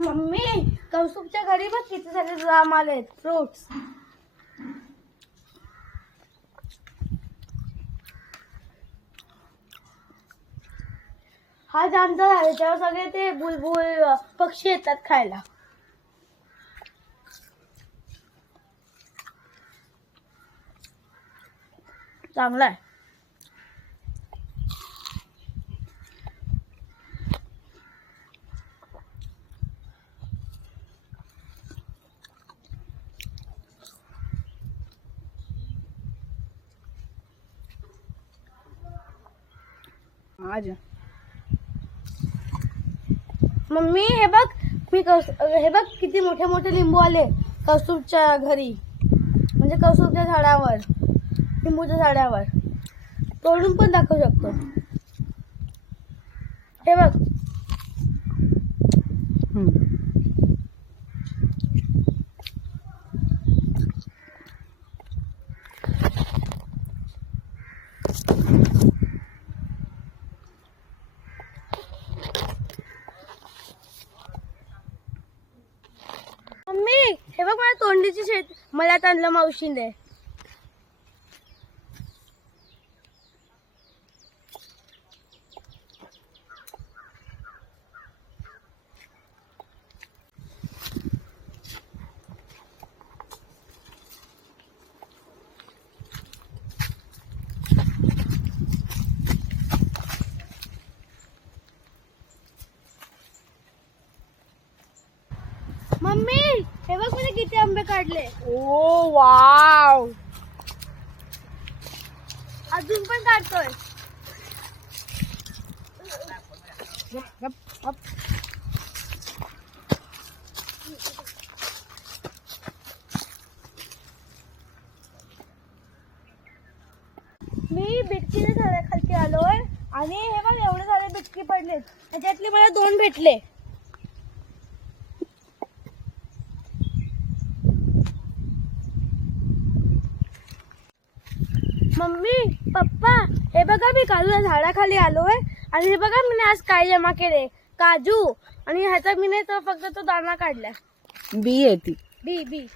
Mummy कौस्तुभच्या घरी बघ किती सारे जाम आलेत फ्रुट्स. हा जामचा झाला तेव्हा सगळे ते बुलबुल पक्षी येतात खायला. चांगला आहे. आज मम्मी हे बघ हे बघ किती मोठे मोठे लिंबू आले कौस्तुभच्या घरी, म्हणजे कौस्तुभच्या झाडावर, लिंबूच्या झाडावर. तोडून पण दाखवू शकतो. हे बघ. मम्मी हे बघ माझ्या तोंडीची शेत मला आणलं मावशीने. मम्मी हे बघ मी किती आंबे काढले. ओ वाव, अजून पण काढतोय. मी बिटकीच्या झाडाखालती आलोय आणि हे बघ एवढे सारे बिटकी पडलेत, त्याच्यातले मला 2 भेटले. मम्मी पप्पा हे बघा मी काजूच्या झाडाखाली आलोय आणि हे बघा मी आज काय जमा केले, काजू. आणि ह्याचा मी तो फक्त तो दाणा काढला. बी आहे ती. बी बी.